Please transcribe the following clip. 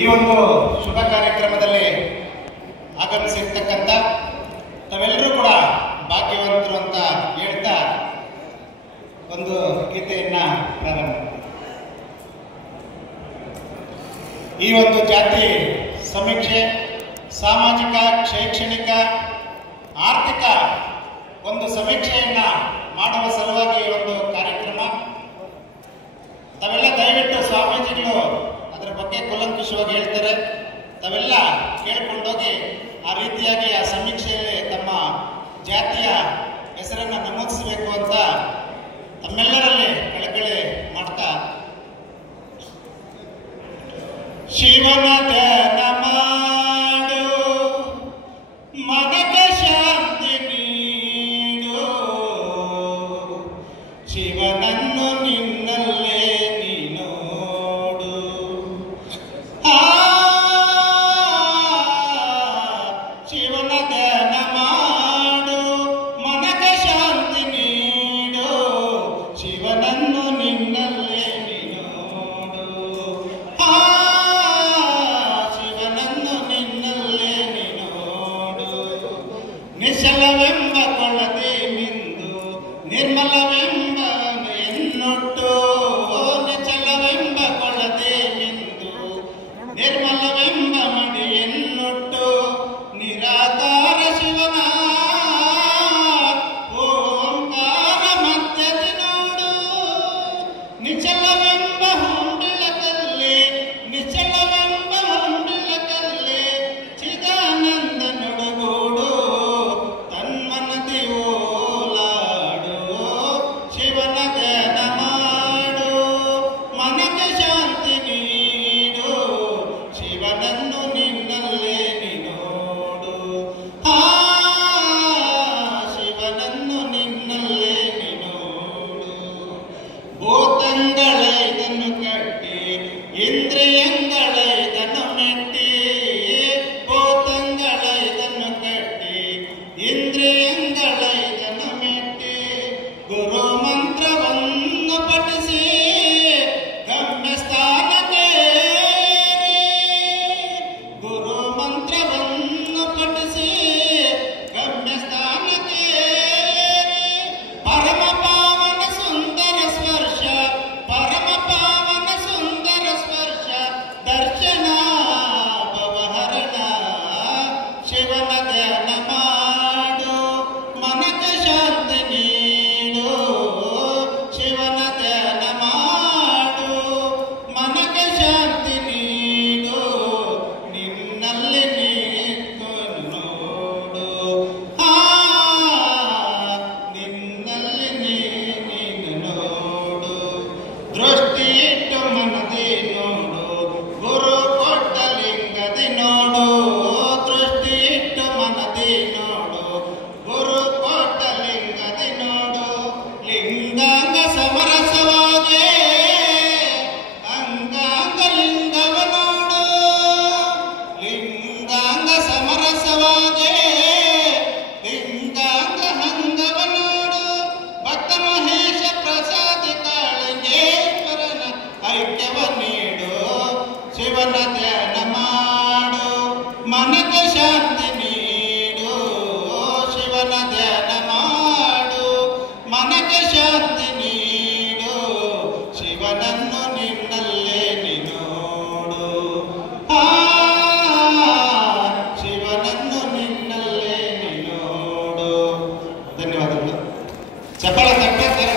ಈ ಒಂದು ಶುಭ ಕಾರ್ಯಕ್ರಮದಲ್ಲಿ ಆಗಮಿಸಿರ್ತಕ್ಕಂಥ ತಾವೆಲ್ಲರೂ ಕೂಡ ಭಾಗ್ಯವಂತರು ಅಂತ ಹೇಳ್ತಾ ಒಂದು ಗೀತೆಯನ್ನ ಪ್ರಾರಂಭ. ಈ ಒಂದು ಜಾತಿ ಸಮೀಕ್ಷೆ ಸಾಮಾಜಿಕ, ಶೈಕ್ಷಣಿಕ, ಆರ್ಥಿಕ ಒಂದು ಸಮೀಕ್ಷೆಯನ್ನ ಮಾಡುವ ಸಲುವಾಗಿ ಈ ಒಂದು ಕಾರ್ಯಕ್ರಮ. ತಾವೆಲ್ಲ ದಯವಿಟ್ಟು ಸ್ವಾಮೀಜಿಗಳು ಅದರ ಬಗ್ಗೆ ಕೂಲಂಕುಷವಾಗಿ ಹೇಳ್ತಾರೆ, ತಾವೆಲ್ಲ ಕೇಳ್ಕೊಂಡೋಗಿ ಆ ರೀತಿಯಾಗಿ ಆ ಸಮೀಕ್ಷೆಯಲ್ಲಿ ತಮ್ಮ ಜಾತಿಯ ಹೆಸರನ್ನು ನಮೂದಿಸಬೇಕು ಅಂತ ತಮ್ಮೆಲ್ಲರಲ್ಲಿ ಕಳಕಳಿ ಮಾಡ್ತಾ, ಶಿವನ ಧ್ಯಾನ ಮಾಡು, ಮನಕ್ಕೆ ಶಾಂತಿ ನೀಡು, ಶಿವನನ್ನು ನಿನ್ನಲ್ಲೇ ನೀನೋಡು. ಶಿವನ ಧ್ಯಾನ ಮಾಡು, ಮನಕ್ಕೆ ಶಾಂತಿ ನೀಡು, ಶಿವನನ್ನು ನಿನ್ನಲ್ಲೇ ನೀನೋಡು. ಶಿವನನ್ನು ನಿನ್ನಲ್ಲೇ ನೀನೋಡು. ನಿಶ್ಚಲವೆಂಬ ಕೊಳದೆ ಮಿಂದು ನಿರ್ಮಲವೆಂಬ ಎನ್ನೊಟ್ಟು, ನಿಶ್ಚಲವೆಂಬ ಕೊಳದೆ ಮಿಂದು ನಿರ್ಮಲವೆಂಬ ಮಡಿ ಎನ್ನೊಟ್ಟು, ನಿರಾಕಾರ ಶಿವನ ಓಂಕಾರ ಮಧ್ಯದಿ ನೋಡು. ನಿಶ್ಚಲವೆಂಬ ಹೊಂಬಿಳಕಲ್ಲಿ, ನಿಶ್ಚಲವೆಂಬ ಹೊಂಬಿಳಕಲ್ಲಿ ಚಿದಾನಂದ ನೊಡಗೂಡು, ತನ್ಮನದಿ ಓಲಾಡು. ಶಿವನ ಧ್ಯಾನ ಮಾಡು, ಮನಕ್ಕೆ ಶಾಂತಿ ನೀಡು, ಶಿವನನ್ನು ನಿನ್ನಲ್ಲೇ ನೀನೋಡು. ಶಿವನನ್ನು ನಿನ್ನಲ್ಲೇ ನೀನೋಡು. ಭೂತಂಗಳೈದನ್ನು ಕಟ್ಟಿ ಇಂದ್ರಿಯಂಗಳೈದನ್ನು ಮೆಟ್ಟಿ, ಭೂತಂಗಳೈದನ್ನು ಕಟ್ಟಿ ಇಂದ್ರಿಯಂಗಳೈದನ್ನು ಮೆಟ್ಟಿ, ಗುರು ಮಂತ್ರವನ್ನು ಪಠಿಸಿ ಗಮ್ಯಸ್ಥಾನಕ್ಕೇರಿ, ಗುರು ಮಂತ್ರವನ್ನು ಪಠಿಸಿ ಗಮ್ಯಸ್ಥಾನಕ್ಕೇರಿ, ಪರಮ ಪಾವನ ಸುಂದರ ಸ್ಪರ್ಶ, ಪರಮ ಪಾವನ ಸುಂದರ ಸ್ಪರ್ಶ ದರ್ಶನ ಭವಹರಣ. ಶಿವನ ಧ್ಯಾನ ಮಾಡು, ಮನಕ್ಕೆ ಶಾಂತಿ ನೀಡು, ಶಿವನ ಧ್ಯಾನ ಮಾಡು, ಮನಕ್ಕೆ ಶಾಂತಿ ನೀಡು, ನಿನ್ನಲ್ಲಿ ನಿಂತು ನೋಡು. ನಿನ್ನಲ್ಲಿ ನೀನು ನೋಡು. ದೃಷ್ಟಿ ಇಟ್ಟು ಮನದಿ ನೋಡು, ಗುರು ಕೊಟ್ಟ ಲಿಂಗದಿ ನೋಡು. ದೃಷ್ಟಿ ಇಟ್ಟು ಮನದಿ ನೋಡು, ಗುರು ಕೊಟ್ಟ ಲಿಂಗದಿ ನೋಡು. ಲಿಂಗಾಂಗ ಸಮರಸವಾಗಿ ಅಂಗಾಂಗ ಲಿಂಗವ ನೋಡು. ಲಿಂಗಾಂಗ ಸಮರಸವಾಗಿ ಲಿಂಗಾಂಗ ಹಂಗವ ನೋಡು. ಭಕ್ತ ಮಹೇಶ ಪ್ರಸಾದಿ ಕಾಳಿಂಗೇಶ್ವರನ ಐಕ್ಯವ ನೀಡು. ಶಿವನ ಧ್ಯಾನ ಮಾಡು, ಮನಕ್ಕೆ ಶಾಂತಿ ನೀಡು, ಶಿವನ ಧ್ಯಾನ ಮಾಡು, ಮನಕ್ಕೆ ಶಾಂತಿ ನೀಡು, ಶಿವನನ್ನು ನಿನ್ನಲ್ಲೇ ನೀನೋಡು. ಶಿವನನ್ನು ನಿನ್ನಲ್ಲೇ ನೀನೋಡು. ಧನ್ಯವಾದಗಳು. ಚಪ್ಪಾಳೆ ತಟ್ಟೆ